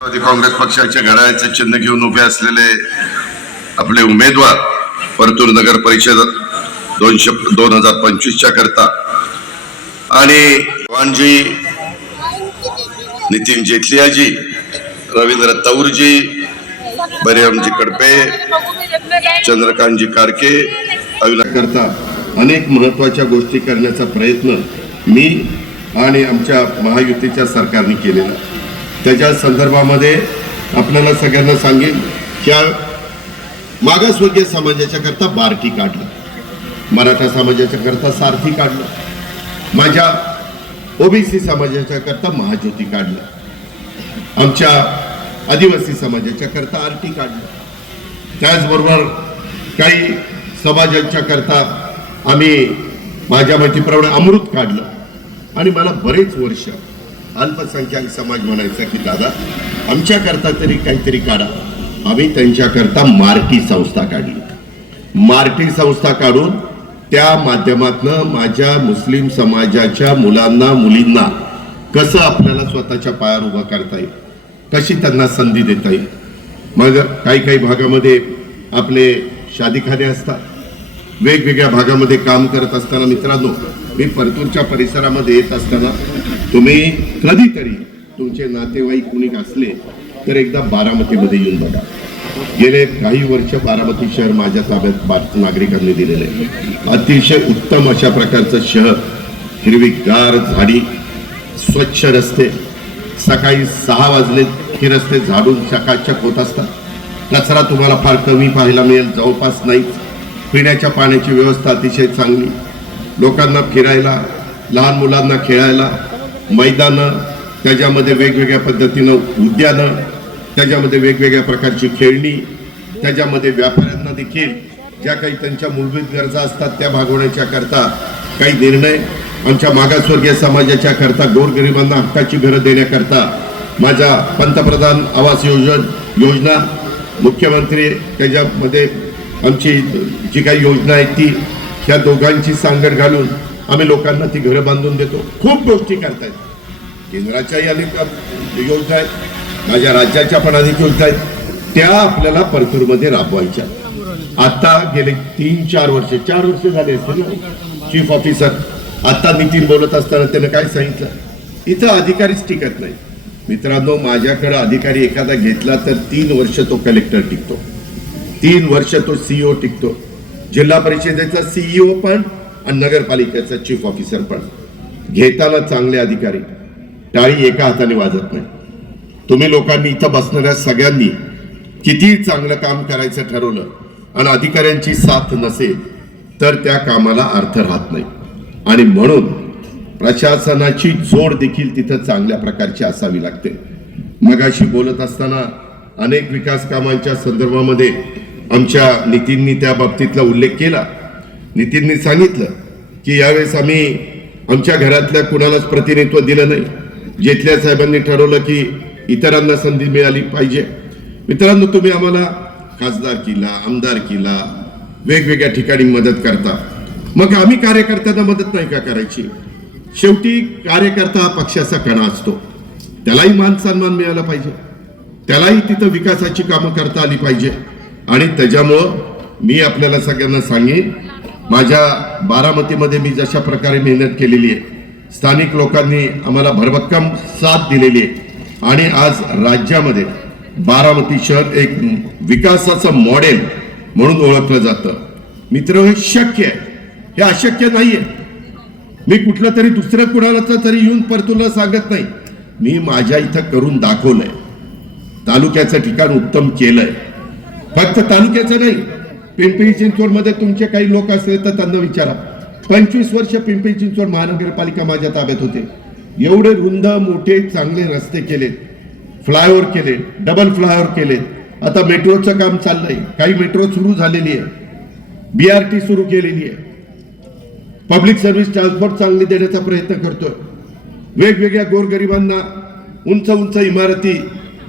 राष्ट्रवादी काँग्रेस पक्षाच्या घड्याळाचे चिन्ह घेऊन उभे असलेले आपले उमेदवार परतूर नगर परिषद दोनशे दोन हजार पंचवीसच्या करता. आणि चव्हाणजी नितीन जेटलियाजी रवींद्र तौरजी बरिरामजी कडपे चंद्रकांतजी कारके अविनाश करता अनेक महत्त्वाच्या गोष्टी करण्याचा प्रयत्न मी आणि आमच्या महायुतीच्या सरकारने केलेला त्याच्या संदर्भामध्ये आपल्याला सगळ्यांना सांगेन त्या मागासवर्गीय समाजाच्या करता बारटी काढलं. मराठा समाजाच्या करता सारथी काढलं. माझ्या ओबीसी समाजाच्या करता महाज्योती काढलं. आमच्या आदिवासी समाजाच्या करता आरटी काढलं. त्याचबरोबर काही समाजांच्या करता आम्ही माझ्या माहितीप्रमाणे अमृत काढलं. आणि मला बरेच वर्ष अल्पसंख्याक समाज म्हणायचा की दादा आमच्याकरता तरी काहीतरी काढा. आम्ही त्यांच्याकरता मार्टी संस्था काढली. मार्टी संस्था काढून त्या माध्यमातनं माझ्या मुस्लिम समाजाच्या मुलांना मुलींना कसं आपल्याला स्वतःच्या पायावर उभं करता येईल कशी त्यांना संधी देता येईल? मग काही काही भागामध्ये आपले शादीखाने असतात. वेगवेगळ्या भागामध्ये काम करत असताना मित्रांनो मी परतूरच्या परिसरामध्ये येत असताना तुम्ही कधीतरी तुमचे नातेवाईक कुणी असले तर एकदा बारामतीमध्ये येऊन बघा. गेले काही वर्ष बारामती शहर माझ्या ताब्यात नागरिकांनी दिलेले आहे. अतिशय उत्तम अशा प्रकारचं शहर हिरवीगार झाडी स्वच्छ रस्ते सकाळी सहा वाजले हे रस्ते झाडून सकाळच्या होत असतात. कचरा तुम्हाला फार कमी पाहायला मिळेल जवळपास नाहीच. पिण्याच्या पाण्याची व्यवस्था अतिशय चांगली. लोकांना फिरायला लहान मुलांना खेळायला मैदानं त्याच्यामध्ये वेगवेगळ्या पद्धतीनं उद्यानं त्याच्यामध्ये वेगवेगळ्या प्रकारची खेळणी त्याच्यामध्ये व्यापाऱ्यांना देखील ज्या काही त्यांच्या मूलभूत गरजा असतात त्या भागवण्याच्या करता काही निर्णय आमच्या मागासवर्गीय समाजाच्या करता गोरगरिबांना हक्काची घरं देण्याकरता माझ्या पंतप्रधान आवास योजन योजना मुख्यमंत्री त्याच्यामध्ये आमची जी काही योजना आहे ती ह्या दोघांची सांगड घालून आम्ही लोकांना ती घरं बांधून देतो. खूप गोष्टी करतायत. केंद्राच्याही अनेक योजना आहेत माझ्या राज्याच्या पण अनेक योजना आहेत. त्या आपल्याला परतूरमध्ये राबवायच्या आता गेले तीन चार वर्ष चार वर्ष झाले असतील ना चीफ ऑफिसर आता नितीन बोलत असताना त्यानं काय सांगितलं? इथं अधिकारीच टिकत नाही. मित्रांनो माझ्याकडं अधिकारी एखादा घेतला तर तीन वर्ष तो कलेक्टर टिकतो. तीन वर्ष तो सीईओ टिकतो. जिल्हा परिषदेचा सीईओ पण आणि नगरपालिकेचा चीफ ऑफिसर पण. घेताना चांगले अधिकारी. टाळी एका हाताने वाजत नाही. तुम्ही लोकांनी इथं बसणाऱ्या सगळ्यांनी किती चांगलं काम करायचं ठरवलं आणि अधिकाऱ्यांची साथ नसेल तर त्या कामाला अर्थ राहत नाही. आणि म्हणून प्रशासनाची जोड देखील तिथं चांगल्या प्रकारची असावी लागते. मगाशी बोलत असताना अनेक विकास कामांच्या संदर्भामध्ये आमच्या नितीननी त्या बाबतीतला उल्लेख केला. नितीननी सांगितलं की यावेळेस आम्ही आमच्या घरातल्या कुणालाच प्रतिनिधित्व दिलं नाही. जेथल्या साहेबांनी ठरवलं की इतरांना संधी मिळाली पाहिजे. मित्रांनो तुम्ही आम्हाला खासदार किला आमदार आमदारकीला वेगवेगळ्या ठिकाणी मदत करता. मग आम्ही कार्यकर्त्यांना मदत नाही का करायची? शेवटी कार्यकर्ता हा पक्षाचा कणा असतो. त्यालाही मान सन्मान मिळाला पाहिजे. त्यालाही तिथं विकासाची कामं करता आली पाहिजे. आणि त्याच्यामुळं मी आपल्याला सगळ्यांना सांगेन माझ्या बारामतीमध्ये मी जशा प्रकारे मेहनत केलेली आहे स्थानिक लोकांनी आम्हाला भरभक्कम साथ दिलेली आहे. आणि आज राज्यामध्ये बारामती शहर एक विकासाचं मॉडेल म्हणून ओळखलं जातं. मित्र हे शक्य आहे. हे अशक्य नाही आहे मी कुठलं तरी दुसऱ्या कुणाला तरी येऊन परतूला सांगत नाही. मी माझ्या इथं करून दाखवलंय. तालुक्याचं ठिकाण उत्तम केलंय. फक्त तालुक्याचं नाही पिंपरी चिंचवडमध्ये तुमचे काही लोक असले तर त्यांना विचारा. पंचवीस वर्ष पिंपरी चिंचवड महानगरपालिका माझ्या ताब्यात होते. एवढे रुंद मोठे चांगले रस्ते केलेत. फ्लायओव्हर केले डबल फ्लायओव्हर केले आता मेट्रोचं काम चाललंय. काही मेट्रो सुरू झालेली आहे. बी आर टी सुरू केलेली आहे. पब्लिक सर्व्हिस ट्रान्सपोर्ट चांगली देण्याचा प्रयत्न करतोय. वेगवेगळ्या गोरगरिबांना उंच उंच इमारती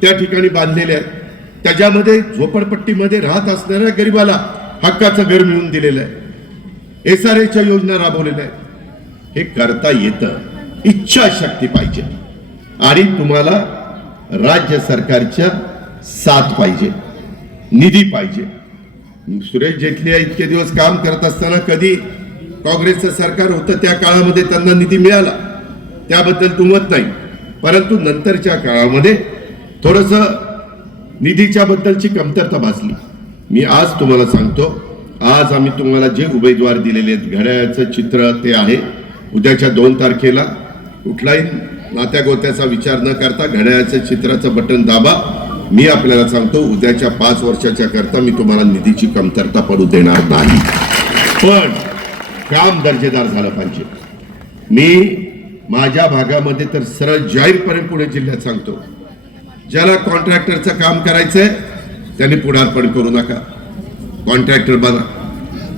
त्या ठिकाणी बांधलेल्या आहेत. त्याच्यामध्ये झोपडपट्टीमध्ये राहत असणाऱ्या गरिबाला हक्काचं घर मिळवून दिलेलं आहे. एस आर एच्या योजना राबवलेल्या आहेत. हे करता येतं. इच्छाशक्ती पाहिजे. आणि तुम्हाला राज्य सरकारच्या साथ पाहिजे. निधी पाहिजे. सुरेश जेटली इतके दिवस काम करत असताना कधी काँग्रेसचं सरकार होतं त्या काळामध्ये त्यांना निधी मिळाला. त्याबद्दल तुमत नाही. परंतु नंतरच्या काळामध्ये थोडंसं निधीच्या बद्दलची कमतरता भासली. मी आज तुम्हाला सांगतो आज आम्ही तुम्हाला जे उमेदवार दिलेले आहेत घड्याळाचं चित्र ते आहे. उद्याच्या दोन तारखेला कुठलाही नात्या गोत्याचा विचार न करता घड्याळाचं चित्राचं बटन दाबा. मी आपल्याला सांगतो उद्याच्या पाच वर्षाच्या करता मी तुम्हाला निधीची कमतरता पडू देणार नाही. पण काम दर्जेदार झालं पाहिजे. मी माझ्या भागामध्ये तर सरळ जाहीरपणे पुणे जिल्ह्यात सांगतो ज्याला कॉन्ट्रॅक्टरचं काम करायचंय त्यांनी पुढारपण करू नका. कॉन्ट्रॅक्टर बना.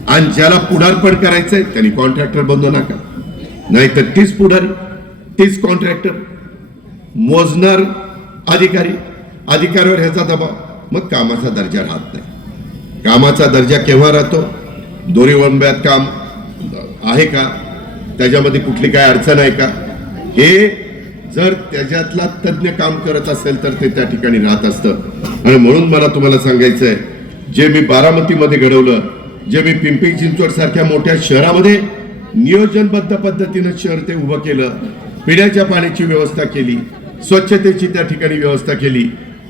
आणि ज्याला पुढारपण करायचंय त्यांनी कॉन्ट्रॅक्टर बनवू नका. नाहीतर तीच पुढारी तीच कॉन्ट्रॅक्टर मोजणार अधिकारी अधिकाऱ्यावर ह्याचा दबाव. मग कामाचा दर्जा राहत नाही. कामाचा दर्जा केव्हा राहतो? दोरी वंब्यात काम आहे का? त्याच्यामध्ये कुठली काय अडचण आहे का? हे जर त्याच्यातला तज्ज्ञ काम करत असेल तर ते त्या ठिकाणी राहत असतं. आणि म्हणून मला तुम्हाला सांगायचं आहे जे मी बारामतीमध्ये घडवलं जे मी पिंपरी चिंचवड सारख्या मोठ्या शहरामध्ये नियोजनबद्ध पद्धतीनं शहर ते उभं केलं पिण्याच्या पाण्याची व्यवस्था केली स्वच्छतेची त्या ठिकाणी व्यवस्था केली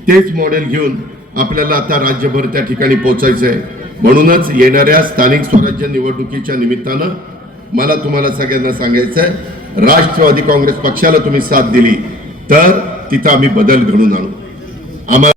तेच मॉडेल घेऊन आपल्याला आता राज्यभर त्या ठिकाणी पोहोचायचं आहे म्हणूनच येणाऱ्या स्थानिक स्वराज्य निवडणुकीच्या निमित्तानं मला तुम्हाला सगळ्यांना सांगायचं आहे राष्ट्रवादी काँग्रेस पक्षाला तुम्ही साथ दिली तर तिथं आम्ही बदल घडून आणू. आम्हाला